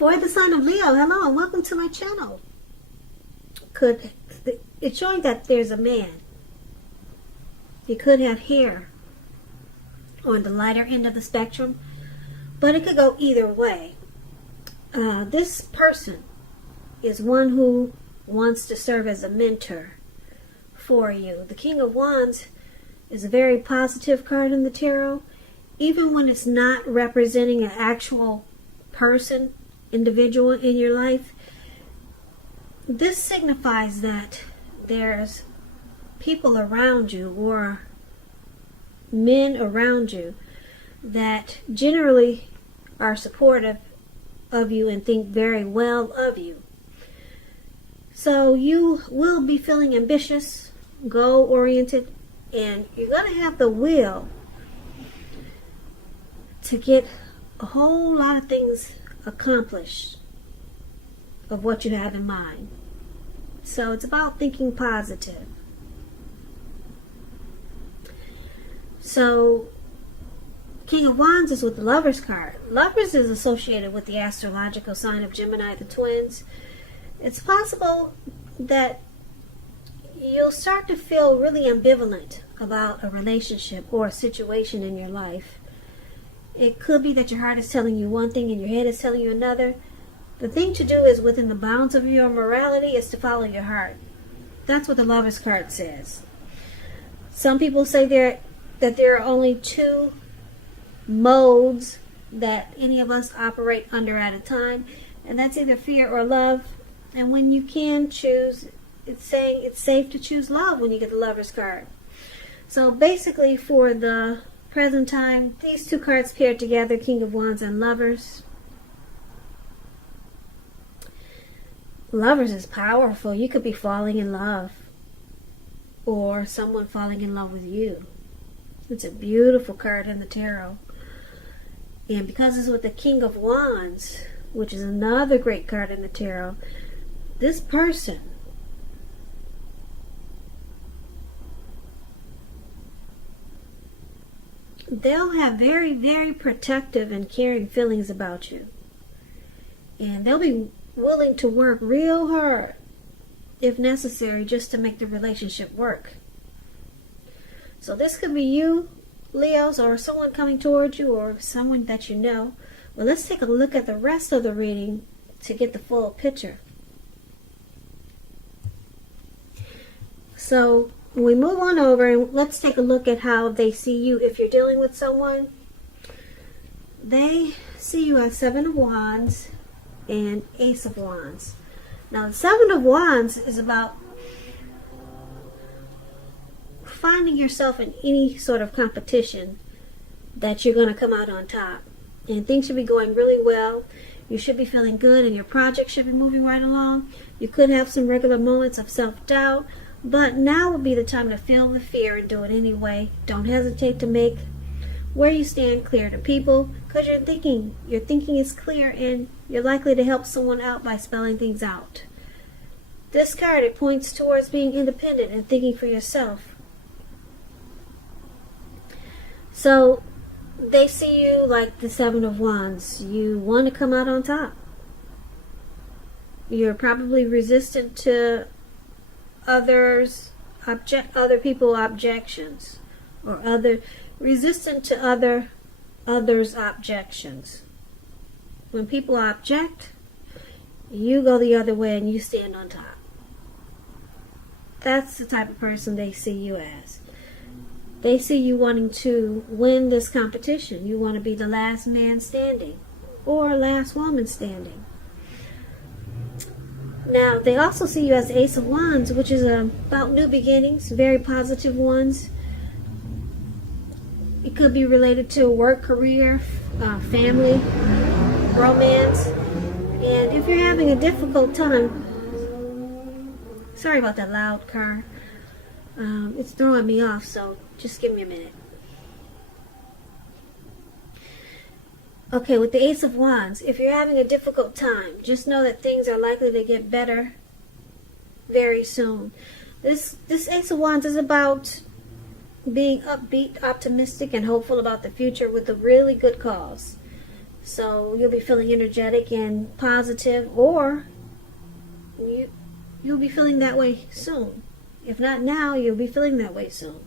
For the sign of Leo, hello and welcome to my channel. It's showing that there's a man. He could have hair on the lighter end of the spectrum, but it could go either way. This person is one who wants to serve as a mentor for you. The King of Wands is a very positive card in the tarot, even when it's not representing an actual person, individual in your life. This signifies that there's people around you or men around you that generally are supportive of you and think very well of you. So you will be feeling ambitious, goal-oriented, and you're going to have the will to get a whole lot of things accomplished of what you have in mind. So it's about thinking positive. So King of Wands is with the Lovers card. Lovers is associated with the astrological sign of Gemini, the twins. It's possible that you'll start to feel really ambivalent about a relationship or a situation in your life. It could be that your heart is telling you one thing and your head is telling you another. The thing to do is, within the bounds of your morality, is to follow your heart. That's what the Lovers card says. Some people say that there are only two modes that any of us operate under at a time, and that's either fear or love. And when you can choose, it's saying it's safe to choose love when you get the Lovers card. So basically, for the present time, these two cards paired together, King of Wands and Lovers. Lovers is powerful. You could be falling in love, or someone falling in love with you. It's a beautiful card in the tarot. And because it's with the King of Wands, which is another great card in the tarot, this person they'll have very, very protective and caring feelings about you. And they'll be willing to work real hard, if necessary, just to make the relationship work. So this could be you, Leos, or someone coming towards you, or someone that you know. Well, let's take a look at the rest of the reading to get the full picture. So we move on over and let's take a look at how they see you. If you're dealing with someone, they see you as Seven of Wands and Ace of Wands. Now, the Seven of Wands is about finding yourself in any sort of competition that you're going to come out on top. And things should be going really well. You should be feeling good and your project should be moving right along. You could have some regular moments of self-doubt, but now would be the time to feel the fear and do it anyway. Don't hesitate to make where you stand clear to people, because your thinking is clear and you're likely to help someone out by spelling things out. This card, it points towards being independent and thinking for yourself. So they see you like the Seven of Wands. You want to come out on top. You're probably resistant to other people's objections, or resistant to others' objections. When people object, you go the other way and you stand on top. That's the type of person they see you as. They see you wanting to win this competition. You want to be the last man standing or last woman standing. Now, they also see you as Ace of Wands, which is about new beginnings, very positive ones. It could be related to work, career, family, romance. And if you're having a difficult time, sorry about that loud car. It's throwing me off, so just give me a minute. Okay, with the Ace of Wands, if you're having a difficult time, just know that things are likely to get better very soon. This Ace of Wands is about being upbeat, optimistic, and hopeful about the future with a really good cause. So you'll be feeling energetic and positive, or you'll be feeling that way soon. If not now, you'll be feeling that way soon.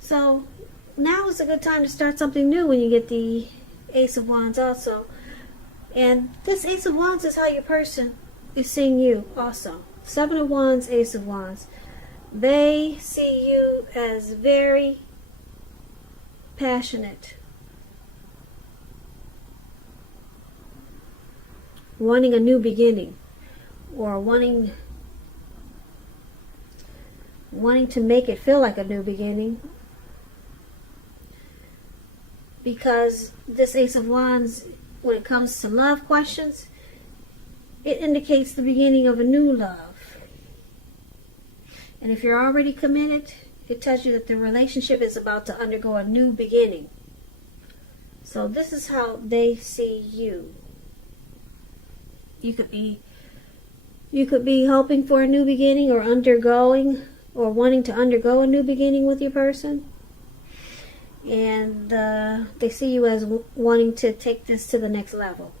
So now is a good time to start something new when you get the Ace of Wands also. And this Ace of Wands is how your person is seeing you also. Seven of Wands, Ace of Wands. They see you as very passionate, wanting a new beginning, or wanting to make it feel like a new beginning, because this Ace of Wands, when it comes to love questions, it indicates the beginning of a new love. And if you're already committed, it tells you that the relationship is about to undergo a new beginning. So this is how they see you. You could be hoping for a new beginning, or undergoing, or wanting to undergo a new beginning with your person. And they see you as wanting to take this to the next level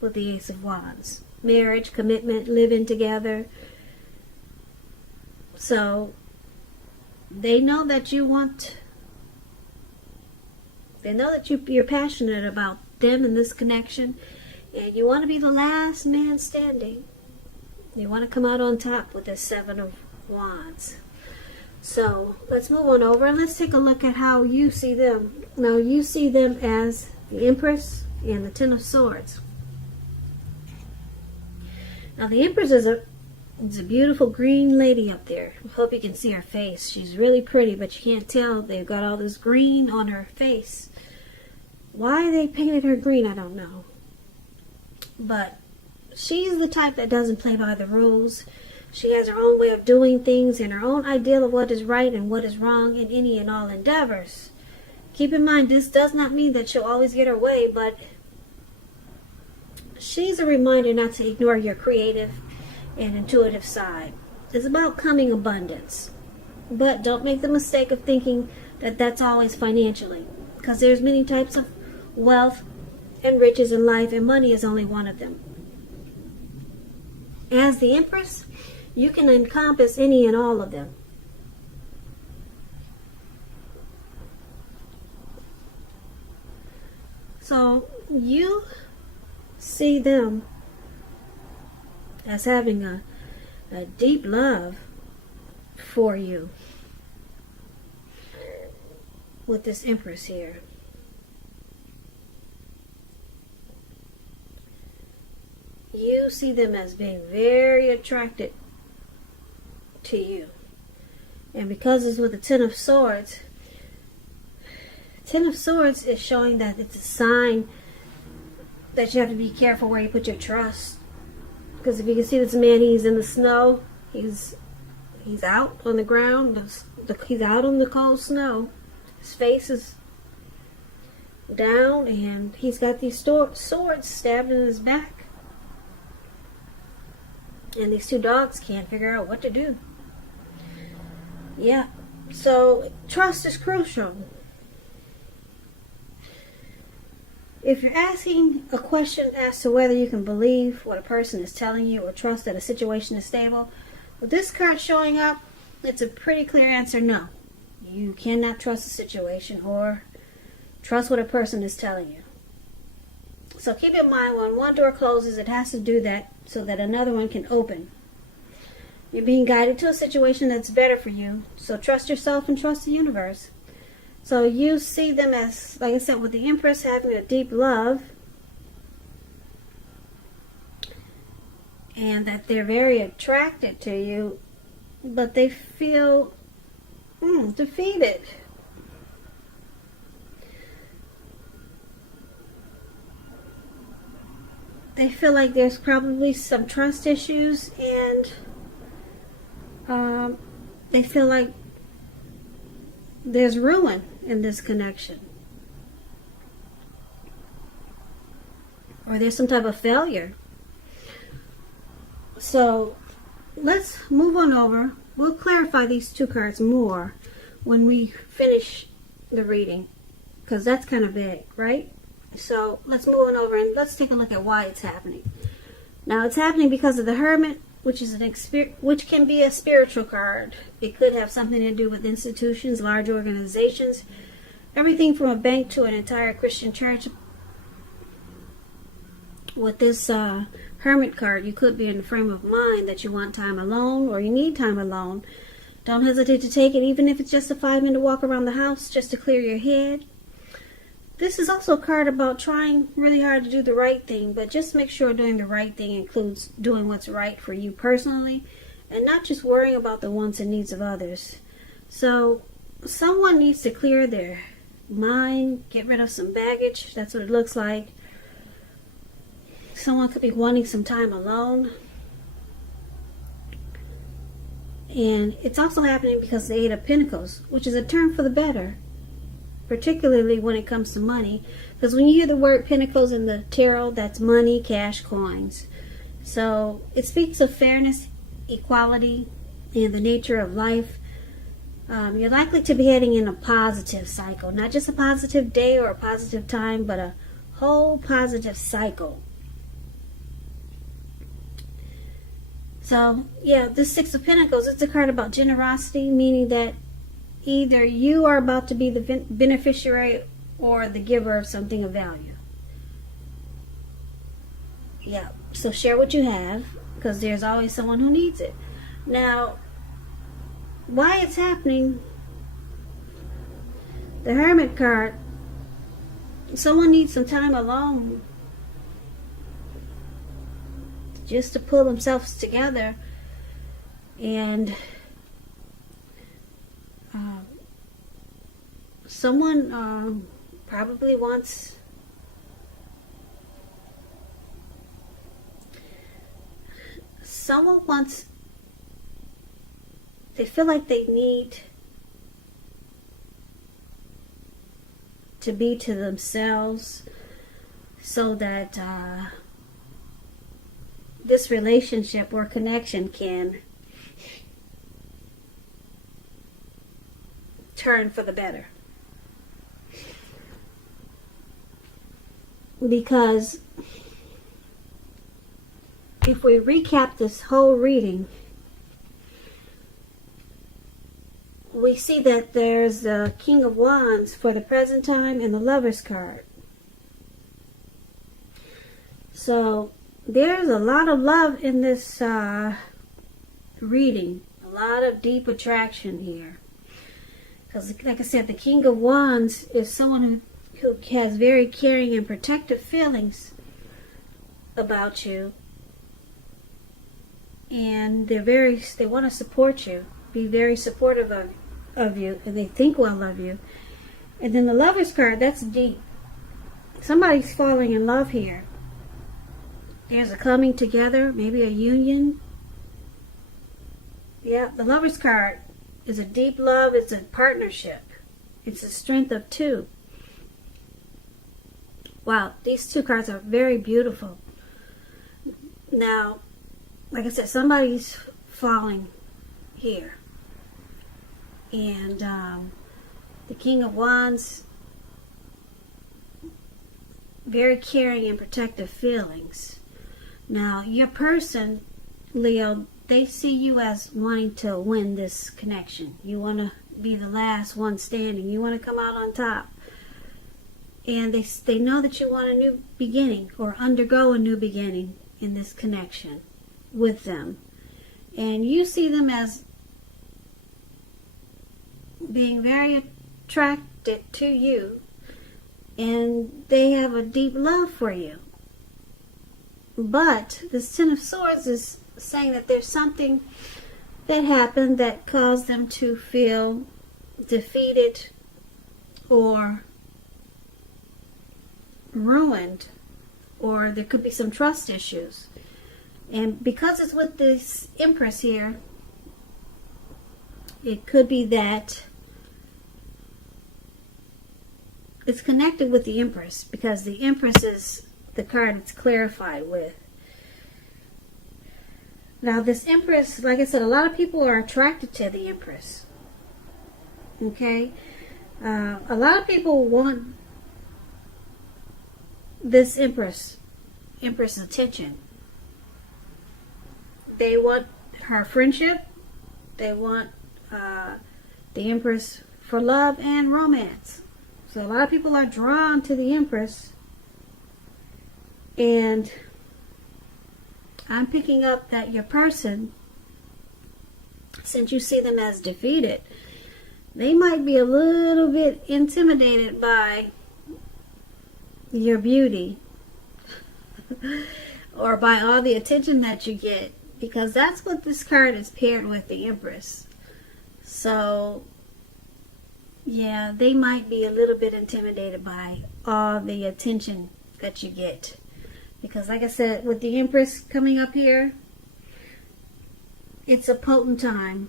with the Ace of Wands. Marriage, commitment, living together. So they know that you're passionate about them and this connection, and you want to be the last man standing. You want to come out on top with this Seven of Wands. So let's move on over and let's take a look at how you see them. Now you see them as the Empress and the Ten of Swords. Now the Empress is a beautiful green lady up there. I hope you can see her face. She's really pretty, but you can't tell. They've got all this green on her face. Why they painted her green, I don't know. But she's the type that doesn't play by the rules. She has her own way of doing things and her own ideal of what is right and what is wrong in any and all endeavors. Keep in mind, this does not mean that she'll always get her way, but she's a reminder not to ignore your creative and intuitive side. It's about coming abundance. But don't make the mistake of thinking that that's always financially, because there's many types of wealth and riches in life, and money is only one of them. As the Empress, you can encompass any and all of them. So you see them as having a deep love for you with this Empress here. You see them as being very attracted to you. And because it's with the Ten of Swords, Ten of Swords is showing that it's a sign that you have to be careful where you put your trust. Because if you can see this man, he's in the snow. He's out on the ground. He's out on the cold snow. His face is down, and he's got these swords stabbed in his back. And these two dogs can't figure out what to do. Yeah, so trust is crucial. If you're asking a question as to whether you can believe what a person is telling you or trust that a situation is stable, with this card showing up, it's a pretty clear answer: no. You cannot trust a situation or trust what a person is telling you. So keep in mind, when one door closes, it has to do that so that another one can open. You're being guided to a situation that's better for you, so trust yourself and trust the universe. So you see them as, like I said, with the Empress having a deep love, and that they're very attracted to you, but they feel defeated. They feel like there's probably some trust issues, and they feel like there's ruin in this connection, or there's some type of failure. So let's move on over. We'll clarify these two cards more when we finish the reading, because that's kind of big, right? So let's move on over and let's take a look at why it's happening. Now it's happening because of the Hermit, which is which can be a spiritual card. It could have something to do with institutions, large organizations, everything from a bank to an entire Christian church. With this Hermit card, you could be in the frame of mind that you want time alone or you need time alone. Don't hesitate to take it, even if it's just a 5-minute walk around the house just to clear your head. This is also a card about trying really hard to do the right thing, but just make sure doing the right thing includes doing what's right for you personally and not just worrying about the wants and needs of others. So someone needs to clear their mind, get rid of some baggage. That's what it looks like. Someone could be wanting some time alone. And it's also happening because of the Eight of Pentacles, which is a turn for the better, particularly when it comes to money. Because when you hear the word Pentacles in the tarot, that's money, cash, coins. So it speaks of fairness, equality, and the nature of life. You're likely to be heading in a positive cycle. Not just a positive day or a positive time, but a whole positive cycle. So, yeah, this Six of Pentacles, it's a card about generosity, meaning that either you are about to be the beneficiary or the giver of something of value. Yeah, so share what you have, because there's always someone who needs it. Now, why it's happening, the Hermit card, someone needs some time alone just to pull themselves together, and someone probably wants they feel like they need to be to themselves so that this relationship or connection can turn for the better. Because if we recap this whole reading, we see that there's the King of Wands for the present time and the Lover's card. So there's a lot of love in this reading. A lot of deep attraction here. Because, like I said, the King of Wands is someone who has very caring and protective feelings about you. And they want to support you. Be very supportive of you. And they think well of you. And then the Lover's card, that's deep. Somebody's falling in love here. There's a coming together, maybe a union. Yeah, the Lover's card is a deep love. It's a partnership. It's a strength of two. Wow, these two cards are very beautiful. Now, like I said, somebody's falling here. And the King of Wands, very caring and protective feelings. Now, your person, Leo, they see you as wanting to win this connection. You want to be the last one standing. You want to come out on top. And they know that you want a new beginning or undergo a new beginning in this connection with them. And you see them as being very attracted to you. And they have a deep love for you. But this Ten of Swords is saying that there's something that happened that caused them to feel defeated or ruined, or there could be some trust issues. And because it's with this Empress here, it could be that it's connected with the Empress, because the Empress is the card it's clarified with. Now this Empress, like I said, a lot of people are attracted to the Empress. Okay? A lot of people want this Empress attention. They want her friendship. They want the Empress for love and romance. So a lot of people are drawn to the Empress. And I'm picking up that your person, since you see them as defeated, they might be a little bit intimidated by your beauty or by all the attention that you get, because that's what this card is paired with, the Empress. So yeah, they might be a little bit intimidated by all the attention that you get, because like I said, with the Empress coming up here, it's a potent time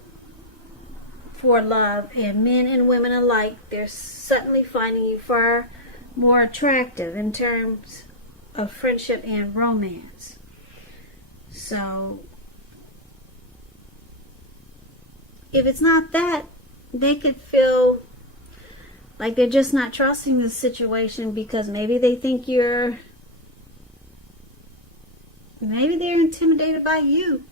for love, and men and women alike, they're suddenly finding you far more attractive in terms of friendship and romance. So if it's not that, they could feel like they're just not trusting the situation, because maybe they think maybe they're intimidated by you.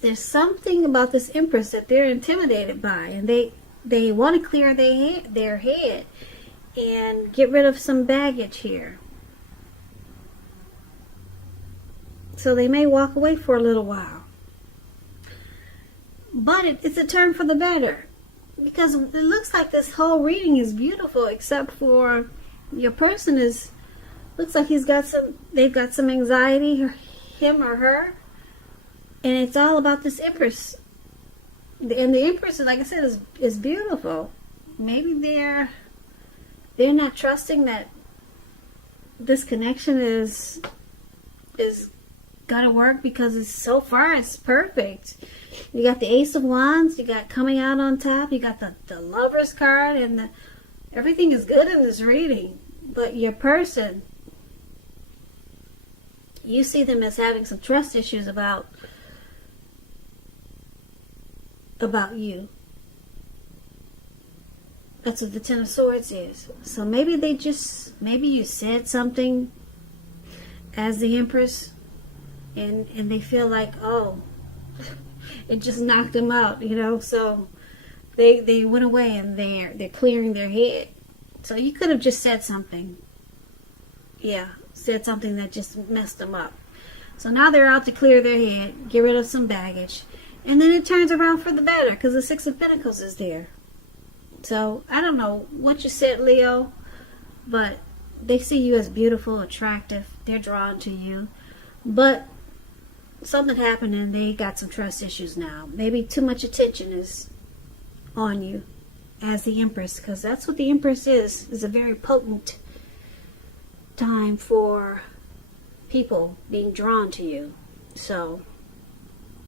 There's something about this Empress that they're intimidated by, and they want to clear their head and get rid of some baggage here. So they may walk away for a little while. But it's a turn for the better, because it looks like this whole reading is beautiful, except for your person looks like they've got some anxiety, him or her. And it's all about this Empress. And the Empress, like I said, is beautiful. Maybe they're not trusting that this connection is gotta work, because so far it's perfect. You got the Ace of Wands, you got coming out on top, you got the Lover's card, and everything is good in this reading. But your person, you see them as having some trust issues about you. That's what the Ten of Swords is. So maybe you said something as the Empress, and they feel like, oh, it just knocked them out, so they went away and they're clearing their head. So you could have just said something. Yeah, said something that just messed them up. So now they're out to clear their head, get rid of some baggage. And then it turns around for the better, because the Six of Pentacles is there. So I don't know what you said, Leo, but they see you as beautiful, attractive. They're drawn to you. But something happened and they got some trust issues now. Maybe too much attention is on you as the Empress, because that's what the Empress is a very potent time for people being drawn to you. So